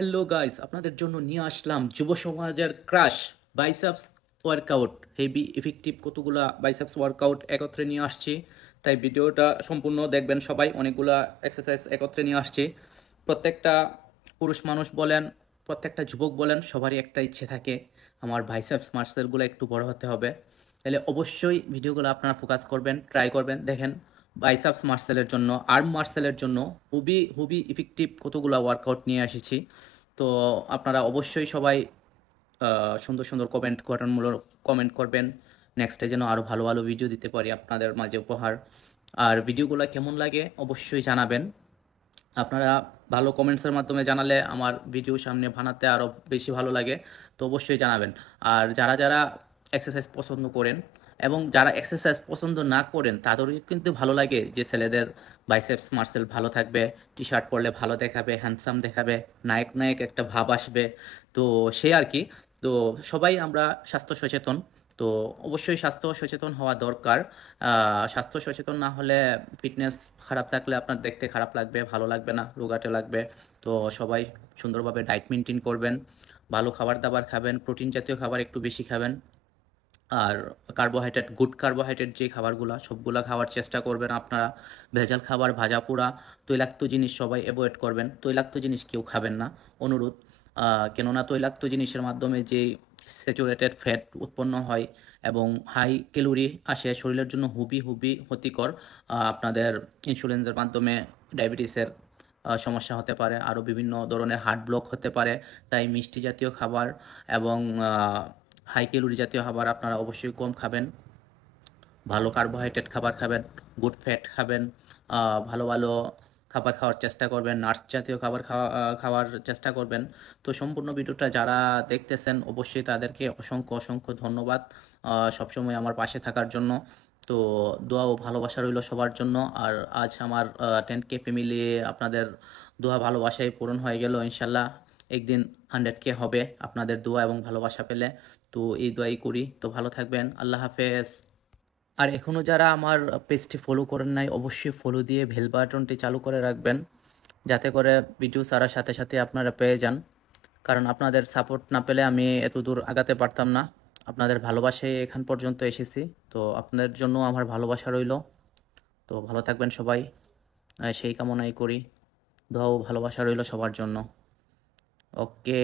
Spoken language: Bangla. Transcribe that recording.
হ্যালো গাইস, আপনাদের জন্য নিয়ে আসলাম যুব সমাজের crush biceps workout. Heavy effective কতগুলা বাইসেপস ওয়ার্কআউট একত্রে নিয়ে আসছি, তাই ভিডিওটা সম্পূর্ণ দেখবেন সবাই। অনেকগুলা এক্সারসাইজ একত্রে নিয়ে আসছি। প্রত্যেকটা পুরুষ মানুষ বলেন, প্রত্যেকটা যুবক বলেন, সবারই একটা ইচ্ছে থাকে আমার বাইসেপস মাসেলগুলো একটু বড় হতে হবে। তাহলে অবশ্যই ভিডিওগুলো আপনারা ফোকাস করবেন, ট্রাই করবেন। দেখেন, বাইসেপস মাসেলের জন্য, আর্ম মাসেলের জন্য খুবই খুবই ইফেক্টিভ কতগুলো ওয়ার্কআউট নিয়ে এসেছি। তো আপনারা অবশ্যই সবাই সুন্দর সুন্দর কমেন্ট গঠনমূলক কমেন্ট করবেন। নেক্সটে যেন আরও ভালো ভালো ভিডিও দিতে পারি আপনাদের মাঝে উপহার। আর ভিডিওগুলো কেমন লাগে অবশ্যই জানাবেন। আপনারা ভালো কমেন্টসের মাধ্যমে জানালে আমার ভিডিও সামনে বানাতে আরও বেশি ভালো লাগে। তো অবশ্যই জানাবেন। আর যারা যারা এক্সারসাইজ পছন্দ করেন এবং যারা এক্সারসাইজ পছন্দ না করেন তাদেরও কিন্তু ভালো লাগে যে ছেলেদের বাইসেপস মার্সেল ভালো থাকবে, টি শার্ট পরলে ভালো দেখাবে, হ্যান্ডসাম দেখাবে, নায়ক নায়ক একটা ভাব আসবে। তো সে আর কি। তো সবাই আমরা স্বাস্থ্য সচেতন। তো অবশ্যই স্বাস্থ্য সচেতন হওয়া দরকার। স্বাস্থ্য সচেতন না হলে ফিটনেস খারাপ থাকলে আপনার দেখতে খারাপ লাগবে, ভালো লাগবে না, রোগাটে লাগবে। তো সবাই সুন্দরভাবে ডায়েট মেনটেন করবেন, ভালো খাবার দাবার খাবেন, প্রোটিন জাতীয় খাবার একটু বেশি খাবেন। আর কার্বোহাইড্রেট, গুড কার্বোহাইড্রেট যে খাবারগুলো সবগুলা খাওয়ার চেষ্টা করবেন আপনারা। ভেজাল খাবার, ভাজা পোড়া, তৈলাক্ত জিনিস সবাই অ্যাভয়েড করবেন। তৈলাক্ত জিনিস কেউ খাবেন না, অনুরোধ। কেননা তৈলাক্ত জিনিসের মাধ্যমে যে স্যাচুরেটেড ফ্যাট উৎপন্ন হয় এবং হাই ক্যালোরি আসে, শরীরের জন্য হুবি হুবি ক্ষতিকর। আপনাদের ইনসুলিনের মাধ্যমে ডায়াবেটিসের সমস্যা হতে পারে, আরও বিভিন্ন ধরনের হার্ট ব্লক হতে পারে। তাই মিষ্টি জাতীয় খাবার এবং হাই ক্যালোরি জাতীয় খাবার আপনারা অবশ্যই কম খাবেন। ভালো কার্বোহাইড্রেট খাবার খাবেন, গুড ফ্যাট খাবেন। ভালো ভালো খাবার খাওয়ার চেষ্টা করবেন, নাটস জাতীয় খাবার খাওয়ার চেষ্টা করবেন। তো সম্পূর্ণ ভিডিওটা যারা দেখতেছেন অবশ্যই তাদেরকে অসংখ্য অসংখ্য ধন্যবাদ সবসময় আমার পাশে থাকার জন্য। তো দোয়া ও ভালোবাসা রইল সবার জন্য। আর আজ আমার 10K ফ্যামিলি আপনাদের দোয়া ভালোবাসায় পূরণ হয়ে গেল ইনশাল্লাহ। একদিন 100K হবে আপনাদের দোয়া এবং ভালোবাসা পেলে। তো এই দোয়াই করি। তো ভালো থাকবেন, আল্লাহ হাফেজ। আর এখনও যারা আমার পেজটি ফলো করেন নাই অবশ্যই ফলো দিয়ে বেল বাটনটি চালু করে রাখবেন, যাতে করে ভিডিও ছাড়ার সাথে সাথে আপনারা পেয়ে যান। কারণ আপনাদের সাপোর্ট না পেলে আমি এত দূর আগাতে পারতাম না। আপনাদের ভালোবাসায় এখান পর্যন্ত এসেছি। তো আপনাদের জন্য আমার ভালোবাসা রইল। তো ভালো থাকবেন সবাই, সেই কামনাই করি। দোয়া ও ভালোবাসা রইল সবার জন্য। ওকে।